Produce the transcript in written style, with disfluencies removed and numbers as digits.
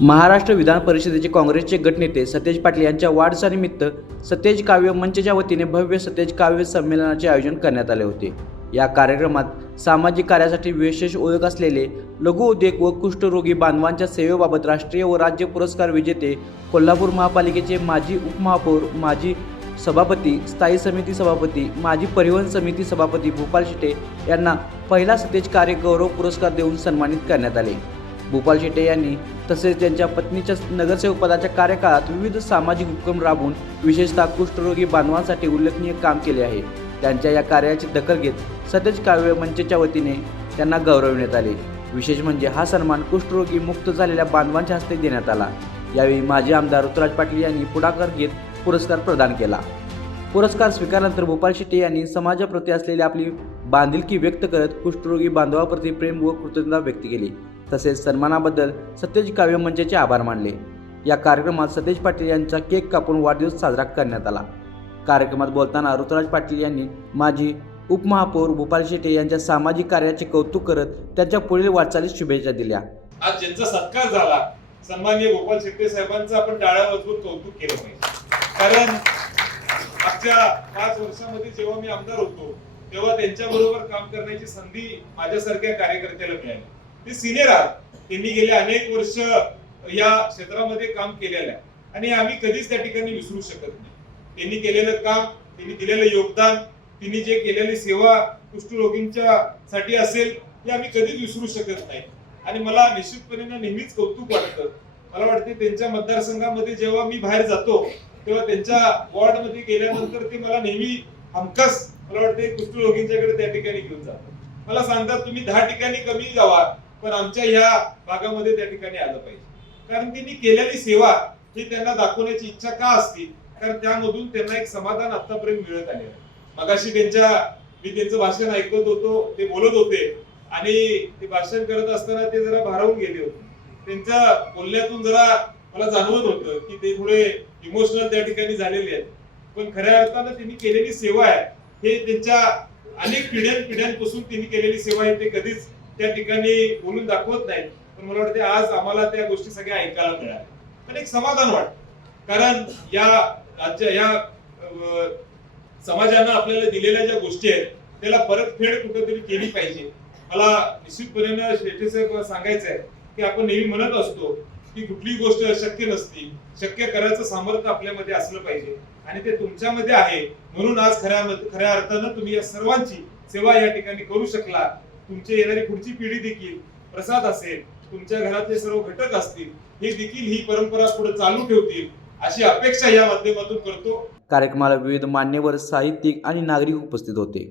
महाराष्ट्र विधान परिषदेचे काँग्रेसचे गटनेते सतेज पाटील यांच्या वाढदिवसानिमित्त सतेज काव्य मंचच्या वतीने भव्य सतेज काव्य संमेलनाचे आयोजन करण्यात आले होते। या कार्यक्रमात सामाजिक कार्यासाठी विशेष ओळख असलेले लघु उद्योग व कुष्ठरोगी बांधवांच्या सेवेबाबत राष्ट्रीय व राज्य पुरस्कार विजेते कोल्हापूर महापालिकेचे माजी उपमहापौर, माजी सभापती, स्थायी समिती सभापती, माजी परिवहन समिती सभापती भूपाल शेटे यांना पहिला सतेज कार्य गौरव पुरस्कार देऊन सन्मानित करण्यात आले। भूपाल शेटे यांनी तसेच त्यांच्या पत्नीच्या नगरसेवक पदाच्या कार्यकाळात विविध सामाजिक उपक्रम राबवून विशेषतः कुष्ठरोगी बांधवांसाठी उल्लेखनीय काम केले आहे। त्यांच्या या कार्याची दखल घेत सतेज काव्य मंचच्या वतीने त्यांना गौरविण्यात आले। विशेष म्हणजे हा सन्मान कुष्ठरोगी मुक्त झालेल्या बांधवांच्या हस्ते देण्यात आला। यावेळी माजी आमदार ऋतुराज पाटील यांनी पुढाकार घेत पुरस्कार प्रदान केला। पुरस्कार स्वीकारल्यानंतर भूपाल शेटे यांनी समाजाप्रती असलेली आपली बांधिलकी व्यक्त करत कुष्ठरोगी बांधवाप्रती प्रेम व कृतज्ञता व्यक्त केली। तसेच सन्मानाबद्दल सतेज काव्य मंचचे आभार मानले। या कार्यक्रमात सतेज पाटील यांचा केक कापून वाढदिवस साजरा करण्यात आला। कार्यक्रमात बोलताना ऋतुराज पाटील यांनी माजी उपमहापौर भूपाल शेटे यांच्या सामाजिक कार्याचे कौतुक करत त्यांच्या पुढील वाटचालीस शुभेच्छा दिल्या। आज ज्यांचा सत्कार झाला सन्माननीय भूपाल शेटे साहेबांचं आपण टाळ्या वाजवून कौतुक केलं पाहिजे। कारण मागच्या 5 वर्षांमध्ये जेव्हा मी आमदार होतो तेव्हा त्यांच्या बरोबर काम करण्याची संधी माझ्यासारख्या कार्यकर्त्याला मिळाली। ते सिनियर आहात, त्यांनी गेले अनेक वर्ष या क्षेत्रामध्ये काम केलेलं आहे आणि आम्ही कधीच त्या ठिकाणी विसरू शकत नाही। त्यांनी केलेलं काम, त्यांनी दिलेलं योगदान, त्यांनी जे केलेली सेवा कुष्ठरोगींच्या साठी असेल हे आम्ही कधीच विसरू शकत नाही। आणि मला निश्चितपणे नेहमीच कौतुक वाटतं। मला वाटते त्यांच्या मतदारसंघामध्ये जेव्हा मी बाहेर जातो तेव्हा त्यांच्या वॉर्डमध्ये गेल्यानंतर ते मला नेहमी हमखास मला वाटते कुष्ठरोगींच्याकडे त्या ठिकाणी घेऊन जातात। मला सांगतात तुम्ही 10 ठिकाणी कमी जावा पण आमच्या ह्या भागामध्ये त्या ठिकाणी आलं पाहिजे। कारण त्यांनी केलेली सेवा ही त्यांना दाखवण्याची इच्छा का असते, कारण त्यामधून त्यांना एक समाधान आतापर्यंत मिळत आले। मगाशी मी त्यांचं भाषण ऐकत होतो, ते बोलत होते आणि ते भाषण करत असताना ते जरा भारावून गेले होते। त्यांच्या बोलण्यातून जरा मला जाणवत होतं की ते थोडे इमोशनल त्या ठिकाणी झालेले आहेत। पण खऱ्या अर्थानं त्यांनी केलेली सेवा आहे हे त्यांच्या अनेक पिढ्यांपासून त्यांनी केलेली सेवा आहे ते कधीच त्या ठिकाणी बोलून दाखवत नाहीत। पण मला वाटते आज आम्हाला त्या गोष्टी सगळ्या ऐकायला मिळाल्या, पण एक समाधान वाटतं। कारण या समाजानं आपल्याला दिलेल्या ज्या गोष्टी आहेत त्याला परतफेड कुठेतरी केली पाहिजे। मला निश्चितपणे शेटे साहेब सांगायचं आहे की आपण नेहमी म्हणत असतो की कुठली गोष्ट शक्य नसती, शक्य करायचं सामर्थ्य आपल्यामध्ये असलं पाहिजे आणि ते तुमच्यामध्ये आहे। म्हणून आज खऱ्या अर्थानं तुम्ही या सर्वांची सेवा या ठिकाणी करू शकला। तुमची येणारी पुढची पिढी देखील प्रसाद असेल, तुमच्या घरातले सर्व घटक असतील हे देखील ही परंपरा पुढे चालू ठेवतील अशी अपेक्षा या माध्यमातून करतो। कार्यक्रमाला विविध मान्यवर, साहित्यिक आणि नागरिक उपस्थित होते।